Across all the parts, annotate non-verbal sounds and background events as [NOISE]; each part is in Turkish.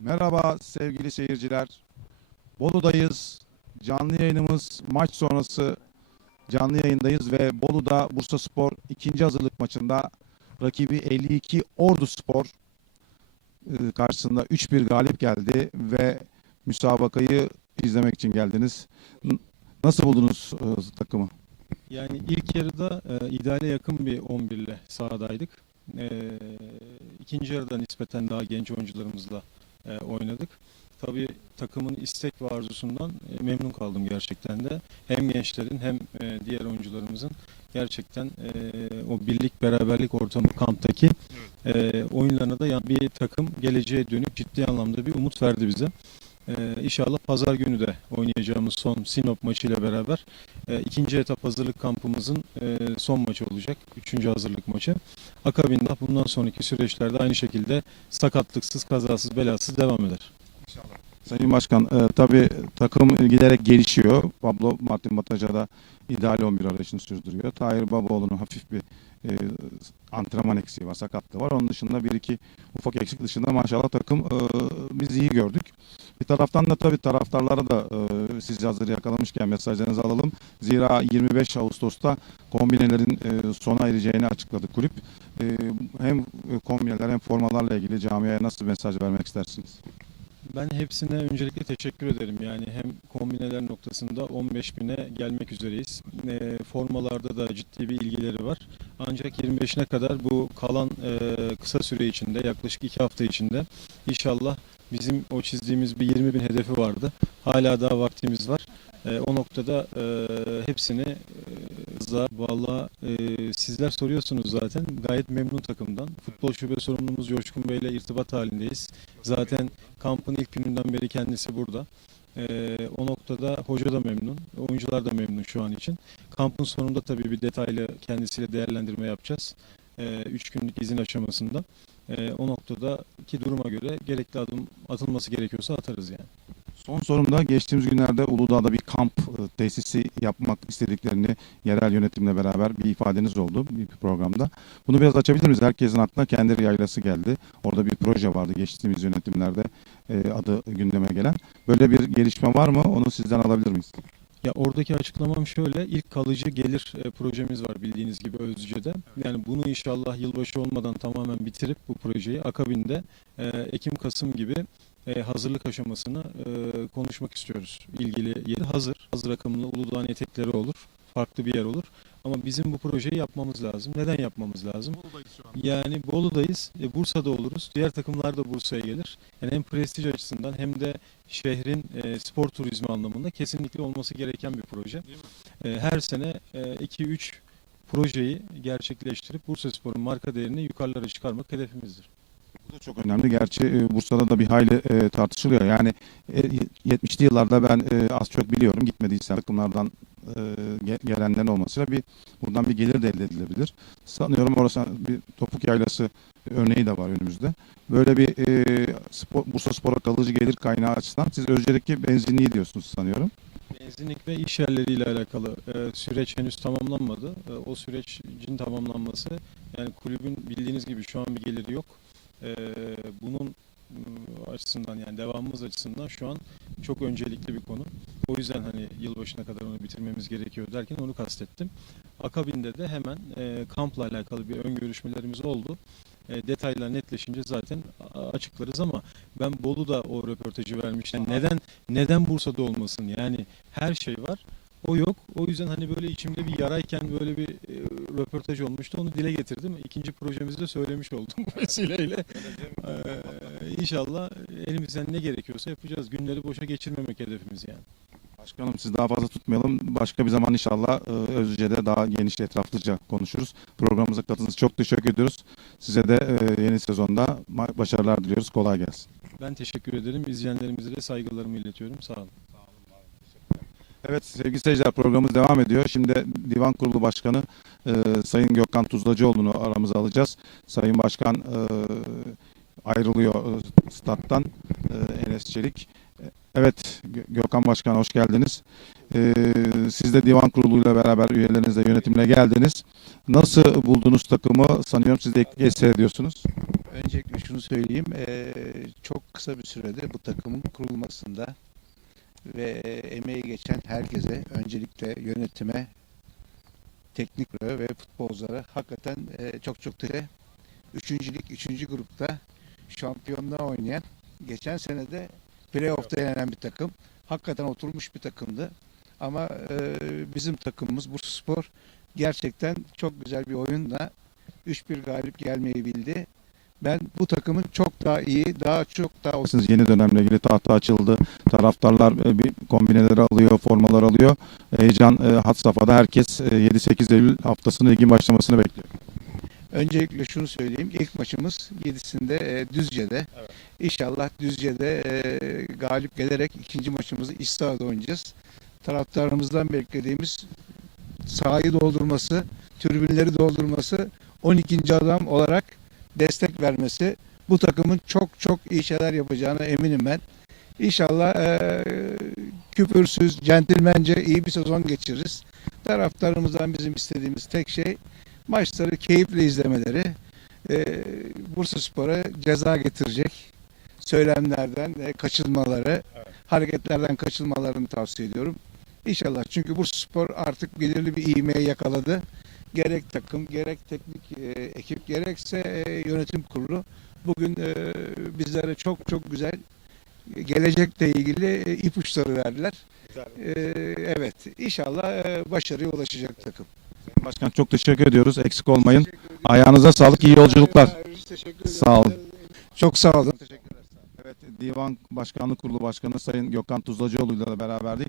Merhaba sevgili seyirciler. Bolu'dayız. Canlı yayınımız maç sonrası canlı yayındayız ve Bolu'da Bursa Spor ikinci hazırlık maçında rakibi 52 Ordu Spor e, karşısında 3-1 galip geldi ve müsabakayı izlemek için geldiniz. Nasıl buldunuz e, takımı? Yani ilk yarıda e, ideale yakın bir 11 ile sahadaydık. E, ikinci yarıda nispeten daha genç oyuncularımızla e, oynadık. Tabii takımın istek ve arzusundan e, memnun kaldım gerçekten de. Hem gençlerin hem e, diğer oyuncularımızın gerçekten e, o birlik beraberlik ortamı kamptaki e, oyunlarına da ya- bir takım geleceğe dönük ciddi anlamda bir umut verdi bize. E, inşallah pazar günü de oynayacağımız son Sinop maçıyla beraber e, ikinci etap hazırlık kampımızın e, son maçı olacak. Üçüncü hazırlık maçı. Akabinde bundan sonraki süreçlerde aynı şekilde sakatlıksız, kazasız, belasız devam eder. Sayın Başkan, e, tabii takım giderek gelişiyor. Pablo Martin Bataja da ideal 11 arayışını sürdürüyor. Tahir Babaoğlu'nun hafif bir e, antrenman eksiği var, sakatlığı var. Onun dışında bir iki ufak eksik dışında maşallah takım e, biz iyi gördük. Bir taraftan da tabii taraftarlara da e, siz hazır yakalamışken mesajlarınızı alalım. Zira 25 Ağustos'ta kombinelerin e, sona ereceğini açıkladı kulüp. E, hem kombineler hem formalarla ilgili camiaya nasıl mesaj vermek istersiniz? Ben hepsine öncelikle teşekkür ederim. Yani hem kombineler noktasında 15 bine gelmek üzereyiz. E, formalarda da ciddi bir ilgileri var. Ancak 25'ine kadar bu kalan e, kısa süre içinde yaklaşık 2 hafta içinde inşallah bizim o çizdiğimiz bir 20 bin hedefi vardı. Hala daha vaktimiz var. E, o noktada e, hepsini e, za- valla e, sizler soruyorsunuz zaten. Gayet memnun takımdan. Futbol şube sorumlumuz Coşkun Bey ile irtibat halindeyiz. Zaten kampın ilk gününden beri kendisi burada. Ee, o noktada hoca da memnun, oyuncular da memnun şu an için. Kampın sonunda tabii bir detaylı kendisiyle değerlendirme yapacağız. Ee, üç günlük izin aşamasında. Ee, o noktadaki duruma göre gerekli adım atılması gerekiyorsa atarız yani. Son sorumda geçtiğimiz günlerde Uludağ'da bir kamp e, tesisi yapmak istediklerini yerel yönetimle beraber bir ifadeniz oldu bir programda. Bunu biraz açabilir miyiz? Herkesin aklına kendi yaylası geldi. Orada bir proje vardı geçtiğimiz yönetimlerde e, adı gündeme gelen. Böyle bir gelişme var mı? Onu sizden alabilir miyiz? Ya oradaki açıklamam şöyle, ilk kalıcı gelir e, projemiz var bildiğiniz gibi Özce'de. Yani bunu inşallah yılbaşı olmadan tamamen bitirip bu projeyi akabinde Ekim-Kasım gibi e, hazırlık aşamasını e, konuşmak istiyoruz. İlgili yeri hazır. Hazır akımlı Uludağ'ın etekleri olur. Farklı bir yer olur. Ama bizim bu projeyi yapmamız lazım. Neden yapmamız lazım? Yani Bolu'dayız, e, Bursa'da oluruz. Diğer takımlar da Bursa'ya gelir. Yani hem prestij açısından hem de şehrin e, spor turizmi anlamında kesinlikle olması gereken bir proje. E, her sene 2-3 projeyi gerçekleştirip Bursa Spor'un marka değerini yukarılara çıkarmak hedefimizdir. Da çok önemli. Gerçi e, Bursa'da da bir hayli e, tartışılıyor. Yani e, 70'li yıllarda ben e, az çok biliyorum. Gitmediysem takımlardan e, ge- gelenlerin olmasıyla bir buradan bir gelir de elde edilebilir. Sanıyorum orası bir topuk yaylası örneği de var önümüzde. Böyle bir e, spor, Bursa Spor'a kalıcı gelir kaynağı açısından siz Özce'deki benzinliği diyorsunuz sanıyorum. Benzinlik ve iş yerleriyle alakalı e, süreç henüz tamamlanmadı. E, o sürecin tamamlanması yani kulübün bildiğiniz gibi şu an bir geliri yok. E, bunun m, açısından yani devamımız açısından şu an çok öncelikli bir konu. O yüzden hani yılbaşına kadar onu bitirmemiz gerekiyor derken onu kastettim. Akabinde de hemen e, kampla alakalı bir ön görüşmelerimiz oldu. E, detaylar netleşince zaten açıklarız ama ben Bolu'da o röportajı vermiştim. Neden neden Bursa'da olmasın? Yani her şey var. O yok. O yüzden hani böyle içimde bir yarayken böyle bir e, röportaj olmuştu. Onu dile getirdim. İkinci projemizi de söylemiş oldum bu vesileyle. Ee, inşallah elimizden ne gerekiyorsa yapacağız. Günleri boşa geçirmemek hedefimiz yani. Başkanım siz daha fazla tutmayalım. Başka bir zaman inşallah e, Özce'de daha geniş etraflıca konuşuruz. Programımıza katıldığınız çok teşekkür ediyoruz. Size de e, yeni sezonda başarılar diliyoruz. Kolay gelsin. Ben teşekkür ederim. İzleyenlerimize de saygılarımı iletiyorum. Sağ olun. Evet sevgili seyirciler programımız devam ediyor. Şimdi Divan Kurulu Başkanı e, Sayın Gökhan Tuzlacıoğlu'nu aramıza alacağız. Sayın Başkan e, ayrılıyor e, stat'tan e, Enes Çelik. E, Evet Gö- Gökhan Başkan hoş geldiniz. E, siz de Divan Kurulu'yla beraber üyelerinizle yönetimle geldiniz. Nasıl buldunuz takımı? Sanıyorum siz de ilk kez seyrediyorsunuz. Öncelikle şunu söyleyeyim. eee, çok kısa bir sürede bu takımın kurulmasında ve emeği geçen herkese, öncelikle yönetime, teknik ve futbolculara hakikaten eee, çok çok teşekkür Üçüncülük, üçüncü grupta şampiyonluğa oynayan, geçen sene de playoff'ta yenen bir takım. Hakikaten oturmuş bir takımdı. Ama eee, bizim takımımız Bursaspor gerçekten çok güzel bir oyunla 3-1 galip gelmeyi bildi. Ben bu takımın çok daha iyi, daha çok daha Siz yeni dönemle ilgili tahta açıldı. Taraftarlar e, bir kombineleri alıyor, formalar alıyor. Heyecan e, had safhada. Herkes e, 7-8 Eylül haftasında ligin başlamasını bekliyor. Öncelikle şunu söyleyeyim. İlk maçımız 7'sinde e, Düzce'de. İnşallah Düzce'de e, galip gelerek ikinci maçımızı iç sahada oynayacağız. Taraftarımızdan beklediğimiz sahayı doldurması, tribünleri doldurması, 12. adam olarak destek vermesi. Bu takımın çok çok iyi şeyler yapacağına eminim ben. İnşallah e, küfürsüz, centilmence iyi bir sezon geçiririz. Taraftarımızdan bizim istediğimiz tek şey maçları keyifle izlemeleri, e, Bursa Spor'a ceza getirecek söylemlerden e, kaçınmaları, hareketlerden kaçınmalarını tavsiye ediyorum. İnşallah çünkü Bursa Spor artık belirli bir ivmeyi yakaladı. Gerek takım, gerek teknik e, ekip, gerekse e, yönetim kurulu bugün e, bizlere çok çok güzel gelecekle ilgili e, ipuçları verdiler. E, evet, inşallah e, başarıya ulaşacak takım. Sayın Başkan çok teşekkür ediyoruz. Eksik olmayın. Ayağınıza sağlık. iyi yolculuklar. Sağ olun. Çok sağ olun. Evet, Divan Başkanlık Kurulu Başkanı Sayın Gökhan Tuzlacıoğlu ile beraberdik.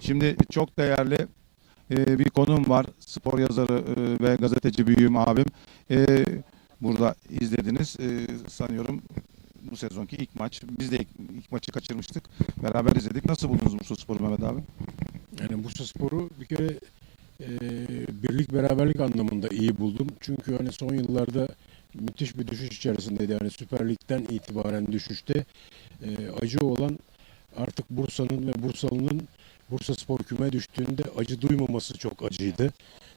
Şimdi çok değerli e, bir konum var. Spor yazarı e, ve gazeteci büyüğüm abim. E, burada izlediniz. E, sanıyorum bu sezonki ilk maç. Biz de ilk, ilk maçı kaçırmıştık. Beraber izledik. Nasıl buldunuz Bursa Spor'u Mehmet abi? Yani Bursa Spor'u bir kere e, birlik beraberlik anlamında iyi buldum. Çünkü hani son yıllarda müthiş bir düşüş içerisindeydi. Yani Süper Lig'den itibaren düşüşte e, acı olan artık Bursa'nın ve Bursalı'nın Bursa Spor küme düştüğünde acı duymaması çok acıydı.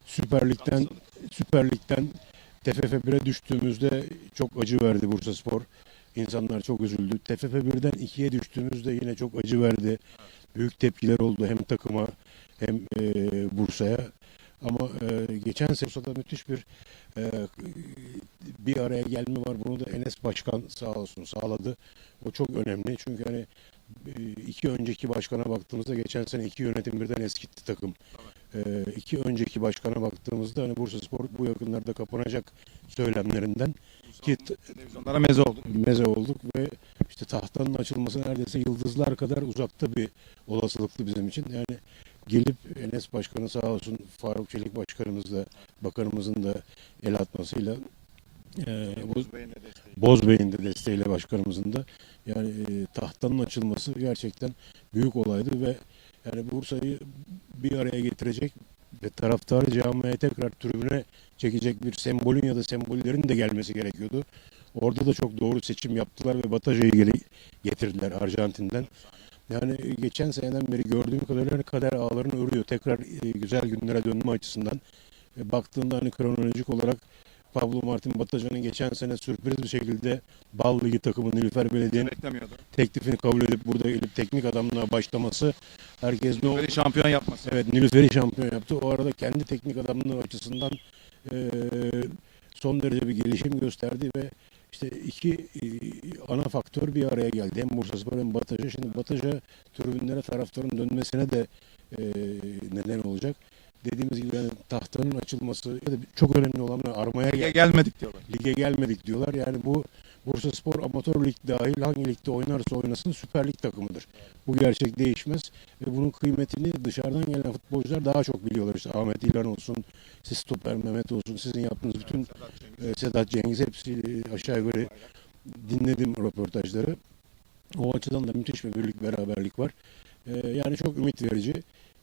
Süper Lig'den Süper Lig'den TFF 1'e düştüğümüzde çok acı verdi Bursa Spor. İnsanlar çok üzüldü. TFF 1'den 2'ye düştüğümüzde yine çok acı verdi. Büyük tepkiler oldu hem takıma hem e, Bursa'ya. Ama e, geçen sezonda müthiş bir e, bir araya gelme var. Bunu da Enes Başkan sağ olsun sağladı. O çok önemli. Çünkü hani iki önceki başkana baktığımızda geçen sene iki yönetim birden eskitti takım. E, iki önceki başkana baktığımızda hani Bursa Spor bu yakınlarda kapanacak söylemlerinden ki Televizyonlara meze olduk. meze olduk ve işte tahtanın açılması neredeyse yıldızlar kadar uzakta bir olasılıktı bizim için. Yani gelip Enes Başkanı sağ olsun Faruk Çelik Başkanımız da bakanımızın da el atmasıyla e, bu Bozbey'in de desteğiyle başkanımızın da yani e, tahtanın açılması gerçekten büyük olaydı ve yani Bursa'yı bir araya getirecek ve taraftarı camiaya tekrar tribüne çekecek bir sembolün ya da sembollerin de gelmesi gerekiyordu. Orada da çok doğru seçim yaptılar ve Bataja'yı getirdiler Arjantin'den. Yani geçen seneden beri gördüğüm kadarıyla kader ağlarını örüyor. Tekrar e, güzel günlere dönme açısından. E, baktığında hani kronolojik olarak Pablo Martin Bataja'nın geçen sene sürpriz bir şekilde Bal Ligi takımı Nilüfer Belediye'nin teklifini kabul edip burada gelip teknik adamlığa başlaması herkes ne Böyle şampiyon yapması. Evet Nilüfer'i şampiyon yaptı. O arada kendi teknik adamlığı açısından eee, son derece bir gelişim gösterdi ve işte iki eee, ana faktör bir araya geldi. Hem Bursaspor hem Bataja. Şimdi Bataja tribünlere taraftarın dönmesine de eee, neden olacak. Dediğimiz gibi yani tahtanın açılması ya da çok önemli olan armaya Lige gel gelmedik diyorlar. lige gelmedik diyorlar. Yani bu Bursa Spor amatör lig dahil hangi ligde oynarsa oynasın Süper Lig takımıdır. Bu gerçek değişmez ve bunun kıymetini dışarıdan gelen futbolcular daha çok biliyorlar. İşte Ahmet İlhan olsun, siz Stoper Mehmet olsun, sizin yaptığınız bütün e, Sedat Cengiz hepsi e, aşağı yukarı dinledim röportajları. O açıdan da müthiş bir birlik beraberlik var. E, yani çok ümit verici.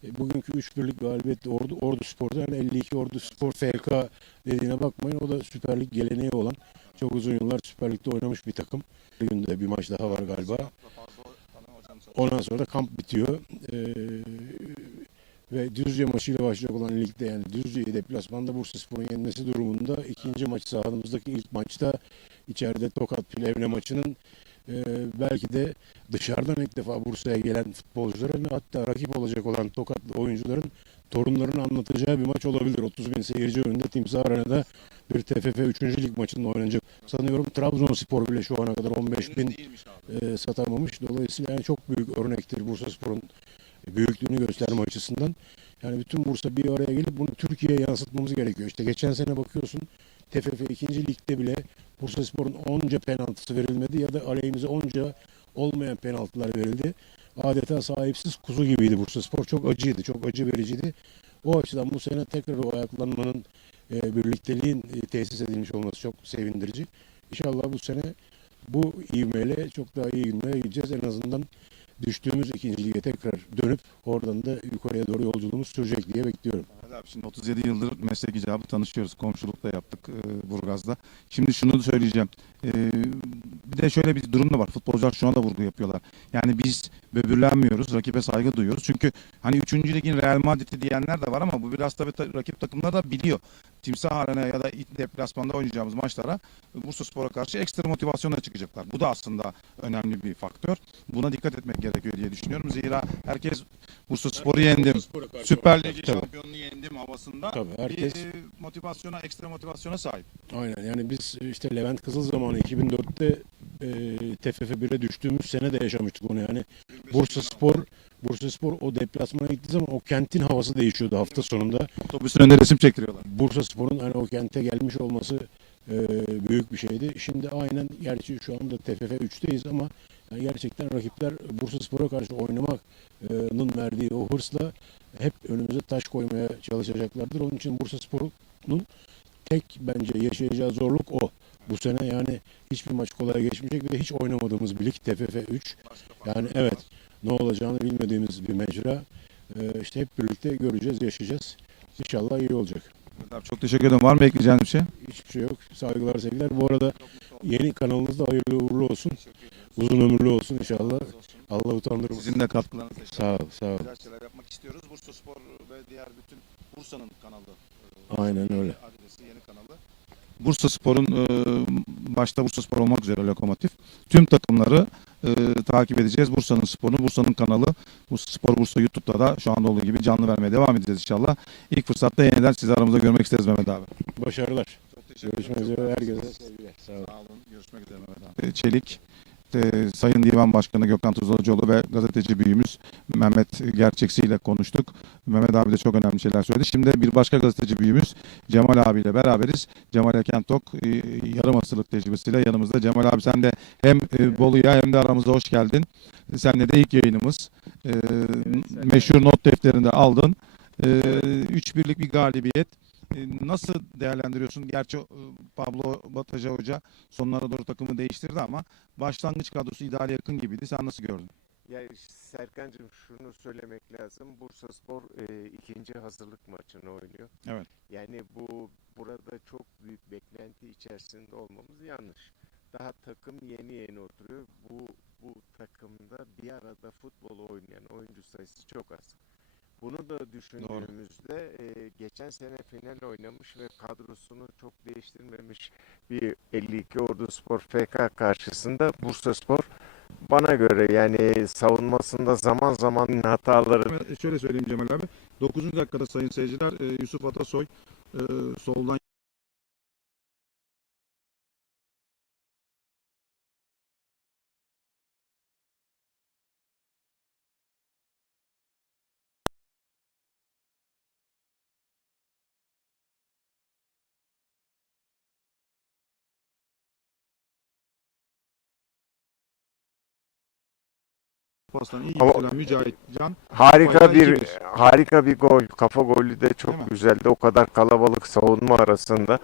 E, Bugünkü 3 birlik galibiyet Ordu, Ordu Spor'da yani 52 Ordu Spor FK dediğine bakmayın. O da Süper Lig geleneği olan çok uzun yıllar Süper Lig'de oynamış bir takım. Bir günde bir maç daha var galiba. Ondan sonra da kamp bitiyor. Ee, ve Düzce maçıyla başlayacak olan ligde yani Düzce'yi deplasmanda Bursaspor'un yenmesi durumunda ikinci maç sahamızdaki ilk maçta içeride Tokat Plevne maçının e, belki de dışarıdan ilk defa Bursa'ya gelen futbolcuların hatta rakip olacak olan Tokatlı oyuncuların torunlarını anlatacağı bir maç olabilir. 30 bin seyirci önünde Timsah Arena'da bir TFF 3. lig maçının oynanacak. Sanıyorum Trabzonspor bile şu ana kadar 15 bin e, satamamış. Dolayısıyla yani çok büyük örnektir Bursaspor'un büyüklüğünü gösterme açısından. Yani bütün Bursa bir araya gelip bunu Türkiye'ye yansıtmamız gerekiyor. İşte geçen sene bakıyorsun TFF 2. ligde bile Bursaspor'un onca penaltısı verilmedi ya da aleyhimize onca olmayan penaltılar verildi. Adeta sahipsiz kuzu gibiydi Bursaspor. Çok acıydı, çok acı vericiydi. O açıdan bu sene tekrar o ayaklanmanın, e, birlikteliğin e, tesis edilmiş olması çok sevindirici. İnşallah bu sene bu ivmeyle çok daha iyi günlere gideceğiz. En azından düştüğümüz ikinci lige tekrar dönüp oradan da yukarıya doğru yolculuğumuz sürecek diye bekliyorum. Mehmet abi şimdi 37 yıldır meslek icabı tanışıyoruz. Komşuluk da yaptık e, Burgaz'da. Şimdi şunu da söyleyeceğim. E, bir de şöyle bir durum da var. Futbolcular şuna da vurgu yapıyorlar. Yani biz böbürlenmiyoruz. Rakibe saygı duyuyoruz. Çünkü hani 3. ligin Real Madrid'i diyenler de var ama bu biraz tabii ta- rakip takımlar da biliyor. Timsah Arena ya da deplasmanda oynayacağımız maçlara Bursa Spor'a karşı ekstra motivasyonla çıkacaklar. Bu da aslında önemli bir faktör. Buna dikkat etmek gerekiyor diye düşünüyorum. Zira herkes Bursa Spor'u yendim. Süper Lig Tabii. şampiyonluğu yendim havasında Tabii, herkes bir e, motivasyona, ekstra motivasyona sahip. aynen yani biz işte Levent Kızıl zamanı 2004'te e, TFF 1'e düştüğümüz sene de yaşamıştık onu yani. Bursa Spor Bursa Spor o deplasmana gittiği zaman o kentin havası değişiyordu hafta sonunda. Otobüsün önünde resim çektiriyorlar. Bursa Spor'un hani o kente gelmiş olması e, büyük bir şeydi. Şimdi aynen gerçi şu anda TFF 3'teyiz ama yani gerçekten rakipler Bursa Spor'a karşı oynamanın verdiği o hırsla hep önümüze taş koymaya çalışacaklardır. Onun için Bursa Spor'un tek bence yaşayacağı zorluk o. Bu sene yani hiçbir maç kolay geçmeyecek de hiç oynamadığımız bir lig TFF 3. Yani evet ne olacağını bilmediğimiz bir mecra. E, işte hep birlikte göreceğiz, yaşayacağız. İnşallah iyi olacak. Abi çok teşekkür ederim. Var mı ekleyeceğin bir şey? Hiçbir şey yok. Saygılar, sevgiler. Bu arada yeni kanalınız da hayırlı uğurlu olsun. Uzun ömürlü olsun inşallah. Allah utandırmasın. Sizin de katkılarınızla Sağ ol, sağ ol. güzel şeyler yapmak istiyoruz. Bursa Spor ve diğer bütün Bursa'nın kanalı. Aynen öyle. Adresi yeni kanalı. Bursa Spor'un e, başta Bursa Spor olmak üzere lokomotif tüm takımları e, takip edeceğiz. Bursa'nın sporunu, Bursa'nın kanalı Bursa Spor Bursa YouTube'da da şu anda olduğu gibi canlı vermeye devam edeceğiz inşallah. İlk fırsatta yeniden sizi aramızda görmek isteriz Mehmet abi. Başarılar. Görüşmek üzere. Herkese sevgiler. Sağ ol. Sağ olun. Görüşmek üzere Mehmet abi. Çelik, e, Sayın Divan Başkanı Gökhan Tuzlacıoğlu ve gazeteci büyüğümüz Mehmet Gerçeksi ile konuştuk. Mehmet abi de çok önemli şeyler söyledi. Şimdi bir başka gazeteci büyüğümüz Cemal abiyle beraberiz. Cemal Ekentok e, yarım asırlık tecrübesiyle yanımızda. Cemal abi sen de hem e, Bolu'ya hem de aramıza hoş geldin. Senle de ilk yayınımız. E, meşhur not defterinde aldın. E, üç birlik bir galibiyet. E, Nasıl değerlendiriyorsun? Gerçi e, Pablo Bataja Hoca sonlara doğru takımı değiştirdi ama başlangıç kadrosu ideale yakın gibiydi. Sen nasıl gördün? Ya Serkan'cığım şunu söylemek lazım. Bursaspor e, ikinci hazırlık maçını oynuyor. Evet. Yani bu burada çok büyük beklenti içerisinde olmamız yanlış. Daha takım yeni yeni oturuyor. Bu bu takımda bir arada futbol oynayan oyuncu sayısı çok az. Bunu da düşündüğümüzde e, geçen sene final oynamış ve kadrosunu çok değiştirmemiş bir 52 Ordu Spor FK karşısında Bursaspor bana göre yani savunmasında zaman zaman hataları Şöyle söyleyeyim Cemal abi. 9. dakikada sayın seyirciler e, Yusuf Atasoy e, soldan pastan iyi Ama- yükselen Mücahit Can harika bir 2-1. harika bir gol. Kafa golü de çok güzeldi. O kadar kalabalık savunma arasında.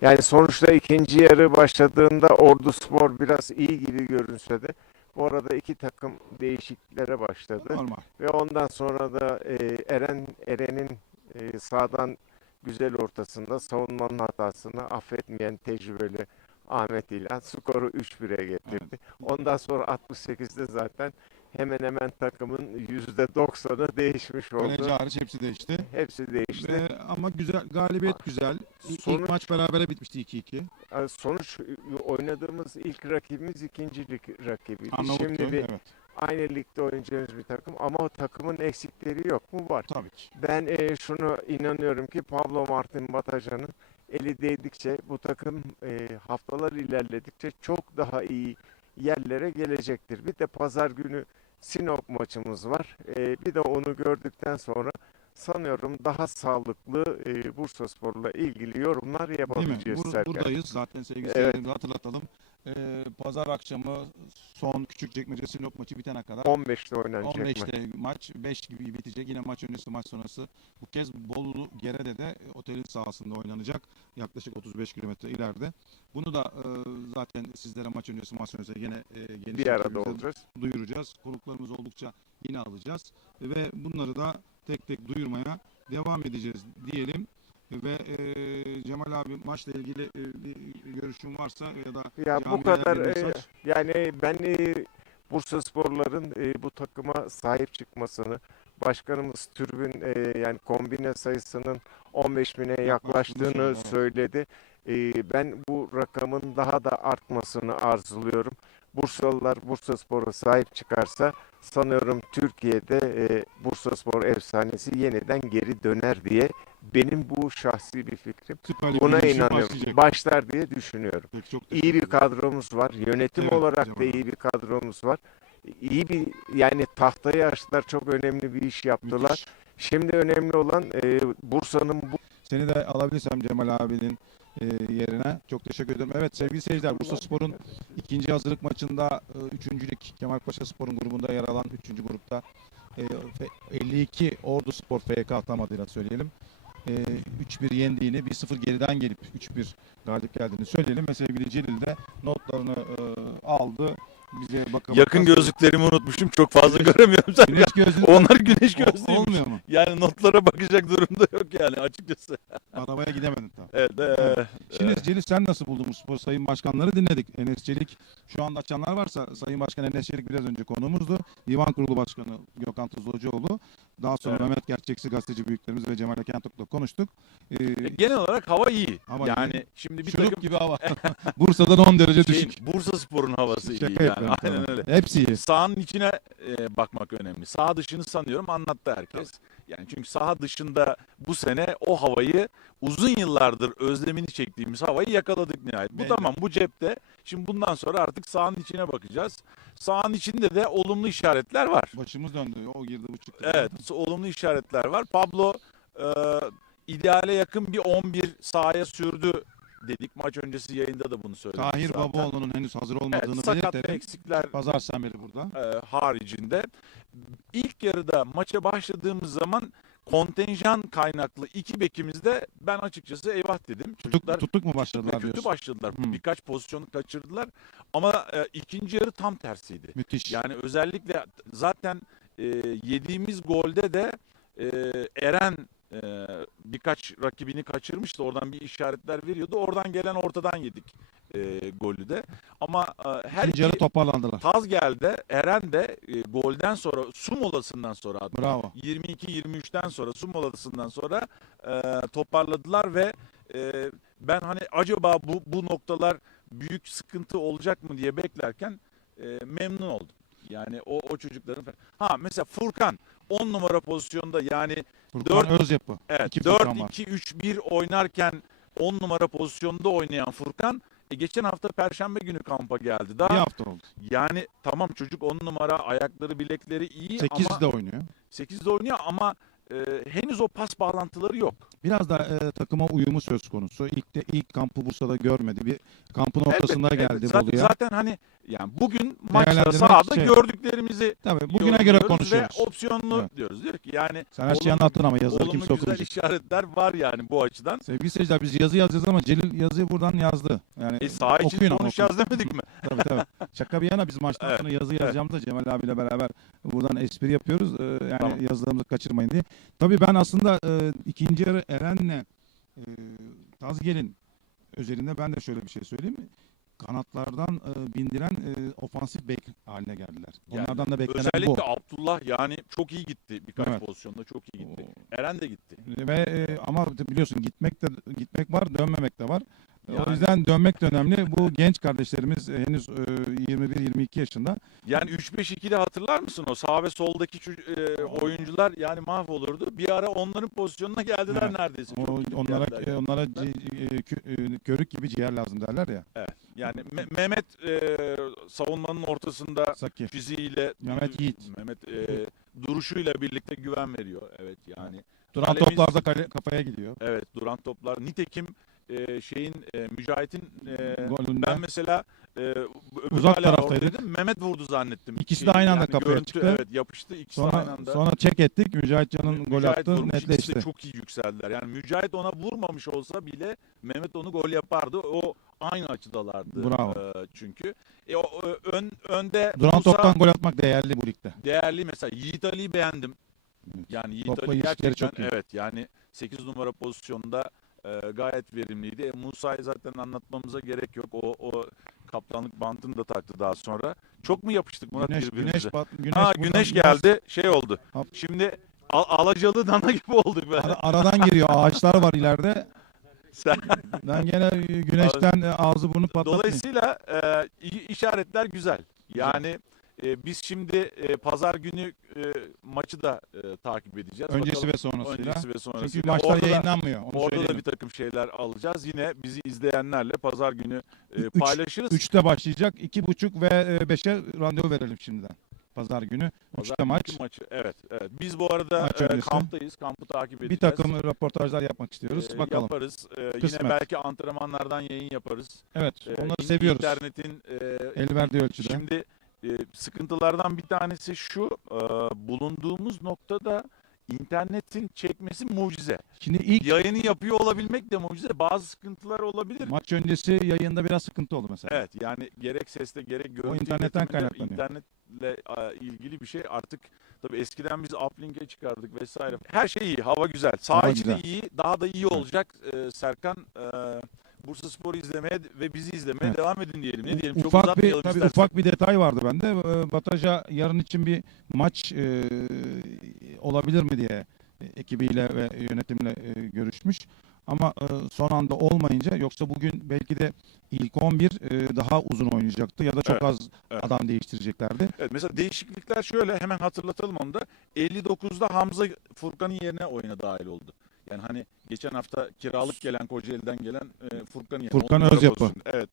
Yani sonuçta ikinci yarı başladığında Ordu Spor biraz iyi gibi görünse de bu arada iki takım değişikliklere başladı. normal. Ve ondan sonra da e, Eren Eren'in e, sağdan güzel ortasında savunmanın hatasını affetmeyen tecrübeli Ahmet İlhan skoru 3-1'e getirdi. Ondan sonra 68'de zaten hemen hemen takımın %90'ı değişmiş Kaleci oldu. hariç hepsi değişti. Hepsi değişti. Ve, ama güzel galibiyet güzel. Sonuç- ilk maç berabere bitmişti 2-2. Ee, Sonuç oynadığımız ilk rakibimiz ikincilik rakibiydi. Arnavutköy. Şimdi bir Evet. aynı ligde oynayacağımız bir takım ama o takımın eksikleri yok mu? Var. Tabii ki. Ben e, şunu inanıyorum ki Pablo Martin Batacan'ın eli değdikçe bu takım e, haftalar ilerledikçe çok daha iyi yerlere gelecektir. Bir de pazar günü Sinop maçımız var. E, bir de onu gördükten sonra sanıyorum daha sağlıklı e, Bursaspor'la ilgili yorumlar Değil mi? yapabileceğiz Bur- buradayız zaten sevgili Evet. hatırlatalım. Ee, Pazar akşamı son Küçükçekmece Sinop maçı bitene kadar 15'te oynanacak maç. 15'te maç 5 gibi bitecek. Yine maç öncesi maç sonrası bu kez Bolu Gere'de de e, otelin sahasında oynanacak. Yaklaşık 35 kilometre ileride. Bunu da e, zaten sizlere maç öncesi maç sonrası yine e, geniş Bir arada olacağız. duyuracağız. Konuklarımız oldukça yine alacağız. Ve bunları da tek tek duyurmaya devam edeceğiz diyelim. Ve e, Cemal abi maçla ilgili e, bir görüşün varsa ya da Ya bu kadar e, yani ben e, Bursa Sporların e, bu takıma sahip çıkmasını başkanımız tribün e, yani kombine sayısının 15 bine yaklaştığını söyledi. E, ben bu rakamın daha da artmasını arzuluyorum. Bursalılar Bursa Spor'a sahip çıkarsa sanıyorum Türkiye'de e, Bursa Spor efsanesi yeniden geri döner diye benim bu şahsi bir fikrim. Süper Buna inanıyorum. başlayacak. Başlar diye düşünüyorum. Peki, çok İyi bir kadromuz var. Yönetim Evet, olarak da iyi bir kadromuz var. İyi bir yani tahtayı açtılar. Çok önemli bir iş yaptılar. Müthiş. Şimdi önemli olan e, Bursa'nın bu Seni de alabilirsem Cemal abinin e, yerine. Çok teşekkür ederim. Evet sevgili seyirciler Bursa Spor'un ikinci hazırlık maçında e, üçüncülük Kemalpaşa Spor'un grubunda yer alan üçüncü grupta e, F- 52 Ordu Spor FK atamadığıyla söyleyelim. E, 3-1 yendiğini, 1-0 geriden gelip 3-1 galip geldiğini söyleyelim ve sevgili Celil de notlarını e, aldı. Bize bakın. Yakın gözlüklerimi unutmuşum. Çok fazla göremiyorum sen. Güneş gözlüğü Onlar güneş gözlüğüymüş. olmuyor mu? Yani notlara bakacak durumda yok yani açıkçası. Arabaya gidemedin tam. Evet. e, Şimdi Celil sen nasıl buldun bu spor? Sayın Başkanları dinledik. Enes Çelik şu anda açanlar varsa Sayın Başkan Enes Çelik biraz önce konuğumuzdu. Divan Kurulu Başkanı Gökhan Tuzlucioğlu. Daha sonra Evet. Mehmet Gerçekçi gazeteci büyüklerimiz ve Cemal Ekentok'la konuştuk. Ee, e, genel olarak hava iyi. Hava yani iyi. şimdi bir şurup takım gibi hava. [LAUGHS] Bursa'dan 10 derece şeyin, düşük. Bursa Spor'un havası iyi Şaka yani. yapıyorum. Aynen tamam. öyle. Hepsi iyi. Sahanın içine e, bakmak önemli. Saha dışını sanıyorum anlattı herkes. Yani çünkü saha dışında bu sene o havayı uzun yıllardır özlemini çektiğimiz havayı yakaladık nihayet. Bu Belli. tamam bu cepte. Şimdi bundan sonra artık sahanın içine bakacağız. Sahanın içinde de olumlu işaretler var. Başımız döndü. O girdi bu çıktı. Evet, olumlu işaretler var. Pablo e, ideale yakın bir 11 sahaya sürdü dedik. Maç öncesi yayında da bunu söyledik. Tahir zaten. Babaoğlu'nun henüz hazır Evet, olmadığını sakat ve belirtelim. eksikler Pazar Senberi burada. e, haricinde ilk yarıda maça başladığımız zaman kontenjan kaynaklı iki bekimizde ben açıkçası eyvah dedim. Çocuklar tuttuk mu başladılar kötü diyorsun? başladılar. Hmm. Birkaç pozisyonu kaçırdılar. Ama e, ikinci yarı tam tersiydi. Müthiş. Yani özellikle zaten e, yediğimiz golde de e, Eren e, birkaç rakibini kaçırmıştı. Oradan bir işaretler veriyordu. Oradan gelen ortadan yedik e, golü de. Ama e, her İkinci iki toparlandılar. Tazgel'de Eren de e, golden sonra su molasından sonra hatta Bravo. 22-23'ten sonra su molasından sonra e, toparladılar ve e, ben hani acaba bu bu noktalar büyük sıkıntı olacak mı diye beklerken e, memnun oldum. Yani o o çocukların. Ha mesela Furkan 10 numara pozisyonda yani Furkan Dört- Özyapı. evet İki Furkan var. 4-2-3-1 oynarken 10 numara pozisyonda oynayan Furkan e, geçen hafta perşembe günü kampa geldi. Bir Daha hafta oldu. yani tamam çocuk 10 numara ayakları bilekleri iyi 8 ama de oynuyor. 8'de oynuyor ama e, henüz o pas bağlantıları yok. Biraz da e, takıma uyumu söz konusu. İlk de ilk kampı Bursa'da görmedi. Bir kampın ortasında Evet, geldi evet. Zaten, Bolu'ya. zaten hani yani bugün maçta sahada şey- gördüklerimizi Tabii bugüne göre konuşuyoruz. Ve opsiyonlu Evet. diyoruz. Diyor ki yani Sen her şeyi anlattın ama olumlu kimse güzel okumayacak. işaretler var yani bu açıdan. Sevgili seyirciler biz yazı yazacağız ama Celil yazıyı buradan yazdı. Yani E saha için konuşacağız demedik mi? [LAUGHS] Tabii tabii. Şaka bir yana biz maçtan Evet, sonra yazı yazacağımızda Cemal abiyle beraber buradan espri yapıyoruz. Ee, yani Tamam. yazılarımızı kaçırmayın diye. Tabii ben aslında e, ikinci yarı Eren'le e, Tazgel'in özelinde ben de şöyle bir şey söyleyeyim. kanatlardan e, bindiren e, ofansif bek haline geldiler. Yani Onlardan da beklenen bu. Özellikle Abdullah yani çok iyi gitti birkaç Evet. pozisyonda çok iyi gitti. Eren de gitti. Ve e, ama biliyorsun gitmek de gitmek var, dönmemek de var. Yani- O yüzden dönmek de önemli. Bu genç kardeşlerimiz e, henüz e, 21-22 yaşında. Yani 3-5-2'de hatırlar mısın o sağ ve soldaki e, oyuncular yani mahvolurdu. Bir ara onların pozisyonuna geldiler Evet. neredeyse. O, onlara geldiler e, yani. onlara ci- e, kö- e, körük gibi ciğer lazım derler ya. Yani Me- Mehmet e, savunmanın ortasında Saki. fiziğiyle Mehmet Yiğit. Mehmet e, duruşuyla birlikte güven veriyor. Evet yani. Duran Kalemiz- toplarda kale- kafaya gidiyor. Evet duran toplar. Nitekim e, şeyin e, Mücahit'in e, Golünde. ben mesela e, Uzak taraftaydık. oradaydım, Mehmet vurdu zannettim. İkisi de aynı anda kafaya görüntü, çıktı. Evet yapıştı. İkisi de aynı Sonra anda. sonra çek ettik. Mücahit Can'ın gol Mücahit attı, vurmuş, ikisi de netleşti. çok iyi yükseldiler. Yani Mücahit ona vurmamış olsa bile Mehmet onu gol yapardı. O aynı açıdalardı. Bravo. e, çünkü. E, o, e, ön, önde Duran Musa toptan gol atmak değerli bu ligde. değerli mesela Yiğit Ali'yi beğendim. Yani Yiğit Topla Ali gerçekten çok iyi. evet yani 8 numara pozisyonda e, gayet verimliydi. E, Musa'yı zaten anlatmamıza gerek yok. O, o kaptanlık bantını da taktı daha sonra. Çok mu yapıştık Murat Güneş, birbirimize? güneş, bat, güneş, ha güneş geldi şey oldu. Şimdi al- alacalı dana [LAUGHS] gibi olduk be. ara- aradan giriyor. Ağaçlar var ileride. Sen, Ben gene güneşten ağzı burnu patlatmayayım. dolayısıyla e, işaretler güzel. Yani e, biz şimdi e, pazar günü e, maçı da e, takip edeceğiz. Öncesi Bakalım- ve sonrasıyla. öncesi ve sonrasıyla. Çünkü maçlar Orada da- yayınlanmıyor. Onu Orada da söyleyelim. bir takım şeyler alacağız. Yine bizi izleyenlerle pazar günü e, Üç- paylaşırız. 3'te başlayacak. 2.30 ve 5'e randevu verelim şimdiden. Pazar günü. Pazar 3'te maç. maçı. Evet, evet. Biz bu arada Maç e, kamptayız. Kampı takip edeceğiz. Bir takım röportajlar yapmak istiyoruz. E, Bakalım. Yaparız. E, yine belki antrenmanlardan yayın yaparız. Evet. E, Onları in- seviyoruz. İnternetin e, El verdiği ölçüde. Şimdi e, sıkıntılardan bir tanesi şu. e, bulunduğumuz noktada internetin çekmesi mucize. Şimdi ilk Yayını yapıyor olabilmek de mucize. Bazı sıkıntılar olabilir. maç öncesi yayında biraz sıkıntı oldu mesela. Evet yani gerek sesle gerek görüntü internetten iletiminde kaynaklanıyor. internetle a, ilgili bir şey artık tabii eskiden biz uplink'e çıkardık vesaire. Her şey iyi, hava güzel. Saha içi de iyi, daha da iyi olacak. Ee, Serkan e, Bursa Spor'u izlemeye ve bizi izlemeye Evet. devam edin diyelim. Ne diyelim? Çok ufak bir uzatmayalım tabii istersen. ufak bir detay vardı bende. Ee, Bataja yarın için bir maç e, olabilir mi diye ekibiyle ve yönetimle e, görüşmüş. Ama e, son anda olmayınca yoksa bugün belki de ilk 11 e, daha uzun oynayacaktı ya da çok Evet, az evet. adam değiştireceklerdi. Evet, mesela değişiklikler şöyle hemen hatırlatalım onu da. 59'da Hamza Furkan'ın yerine oyuna dahil oldu. Yani hani geçen hafta kiralık gelen Kocaeli'den gelen e, Furkan'ın yerine. Furkan on numara Özyapı. pozisyonu. Evet.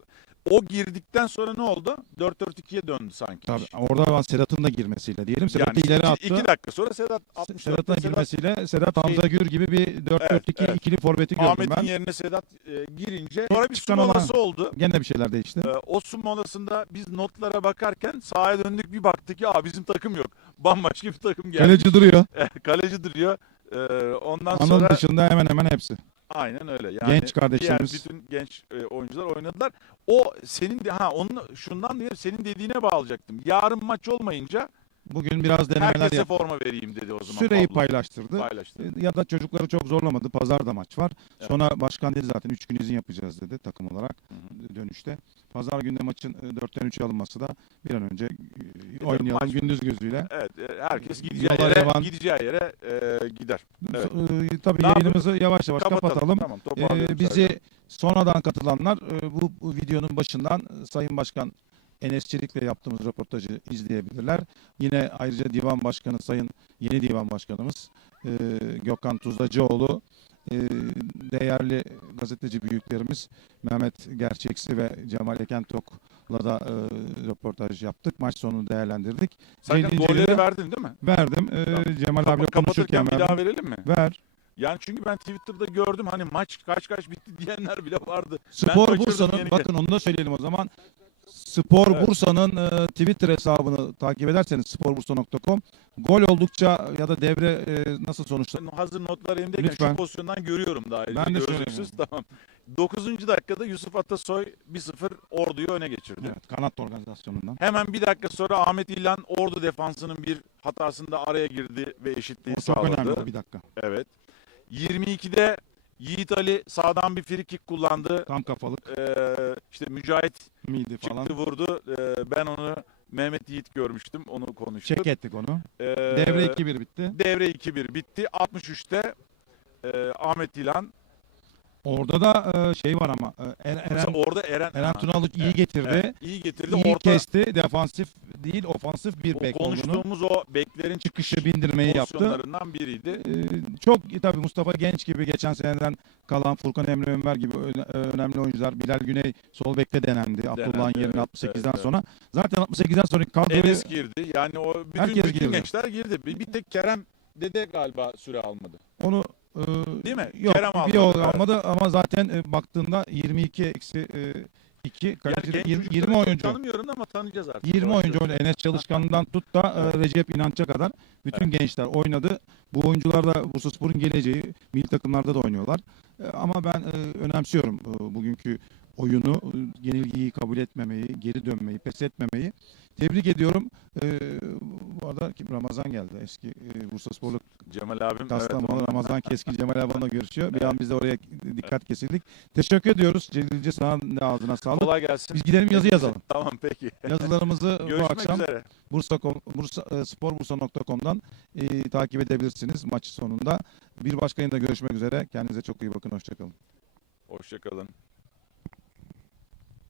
O girdikten sonra ne oldu? 4-4-2'ye döndü sanki. Tabii orada ben Sedat'ın da girmesiyle diyelim. Sedat'ı Yani ileri attı. iki dakika sonra Sedat 64'te Sedat'ın Sedat, girmesiyle Sedat Hamza Gür gibi bir 4-4-2 Evet, evet. ikili forveti gördüm Ahmet'in ben. yerine Sedat e, girince sonra bir su çıkan olan- molası oldu. Gene bir şeyler değişti. E, o su molasında biz notlara bakarken sahaya döndük bir baktık ya bizim takım yok. Bambaşka bir takım geldi. Kaleci duruyor. [LAUGHS] Kaleci duruyor. E, ondan Anıl sonra dışında hemen hemen hepsi. aynen öyle. Yani Genç kardeşlerimiz. Diğer bütün genç e, oyuncular oynadılar. O senin de ha onun şundan diye senin dediğine bağlayacaktım. Yarın maç olmayınca Bugün biraz denemeler herkese yaptı. forma vereyim dedi o zaman. Süreyi Pablo. paylaştırdı. paylaştı. E, Ya da çocukları çok zorlamadı. Pazarda maç var. Evet. Sonra başkan dedi zaten 3 gün izin yapacağız dedi takım olarak Hı hı. dönüşte. Pazar günde maçın e, 4'ten 3'e alınması da bir an önce e, de oynayalım maç- gündüz gözüyle. Evet, e, herkes gideceği Yola yere, devam. gideceği yere e, gider. Evet. E, tabii Ne yayınımızı yavaş yavaş kapatalım. Tamam, E, bizi sonradan katılanlar e, bu, bu videonun başından e, Sayın Başkan Enes Çelik'le yaptığımız röportajı izleyebilirler. Yine ayrıca Divan Başkanı Sayın Yeni Divan Başkanımız e, Gökhan Tuzlacıoğlu, e, değerli gazeteci büyüklerimiz Mehmet Gerçeksi ve Cemal Ekentok'la da e, röportaj yaptık. Maç sonunu değerlendirdik. Celil golleri verdin değil mi? Verdim. E, Tamam. Cemal Kapa- abiyle konuşurken bir daha verelim mi? Ver. Yani çünkü ben Twitter'da gördüm hani maç kaç kaç bitti [LAUGHS] diyenler bile vardı. Spor Bursa'nın bakın onu da söyleyelim o zaman. Spor Evet. Bursa'nın e, Twitter hesabını takip ederseniz sporbursa.com gol oldukça ya da devre e, nasıl sonuçta Hazır notlar elimdeyken Lütfen. şu pozisyondan görüyorum daha. Ben de gözlüksüz. Tamam. 9. dakikada Yusuf Atasoy 1-0 Ordu'yu öne geçirdi. evet, kanat organizasyonundan. Hemen bir dakika sonra Ahmet İlhan Ordu defansının bir hatasında araya girdi ve eşitliği O çok önemli sağladı. bir dakika. Evet. 22'de Yiğit Ali sağdan bir frikik kullandı. Tam kafalık Ee, işte Mücahit miydi falan. çıktı vurdu. Ee, ben onu Mehmet Yiğit görmüştüm. Onu konuştuk. Çek ettik onu. Ee, Devre 2-1 bitti. Devre 2-1 bitti. 63'te e, Ahmet İlhan. Orada da e, şey var ama e, Er- Mesela Eren, orada Eren, Eren Tunalı iyi getirdi. evet, iyi getirdi. iyi Orta kesti. Defansif değil ofansif bir o bek olduğunu. konuştuğumuz o beklerin çıkış Çıkışı bindirmeyi yaptı. pozisyonlarından biriydi. Ee, çok tabii Mustafa Genç gibi geçen seneden kalan Furkan Emre Ömer gibi öne- önemli oyuncular. Bilal Güney sol bekte denendi. Abdullah'ın yerine evet, 68'den evet, sonra. Zaten 68'den sonraki kadroyu Enes girdi. Yani o bütün, Herkes bütün girdi. gençler girdi. Bir, bir tek Kerem Dede galiba süre almadı. onu e, Değil mi? Yok, Kerem bir almadı. o Evet. almadı ama zaten e, baktığında 22 eksi e, 2 Yani kaleci genç 20, çocukları 20 çok oyuncu. Tanımıyorum ama tanıyacağız artık. 20 Yavaş oyuncu oynadı. Enes Çalışkan'dan tut da e, Recep İnanç'a kadar bütün gençler oynadı. Bu oyuncular da Bursaspor'un geleceği. Milli takımlarda da oynuyorlar. E, ama ben e, önemsiyorum e, bugünkü oyunu, e, yenilgiyi kabul etmemeyi, geri dönmeyi, pes etmemeyi. Tebrik ediyorum. E, bu arada kim Ramazan geldi. Eski e, Bursasporlu Cemal abim. evet, Kastamonu onu- Ramazan Keskin Cemal Aban'la görüşüyor. Bir an biz de oraya dikkat kesildik. Teşekkür ediyoruz. Celilce sana da ağzına sağlık. Kolay gelsin. Biz gidelim yazı yazalım. [LAUGHS] Tamam peki. Yazılarımızı bu akşam üzere. Bursa, Bursa e, sporbursa.com'dan e, takip edebilirsiniz maç sonunda. Bir başka yayında görüşmek üzere. Kendinize çok iyi bakın. Hoşçakalın. Hoşçakalın.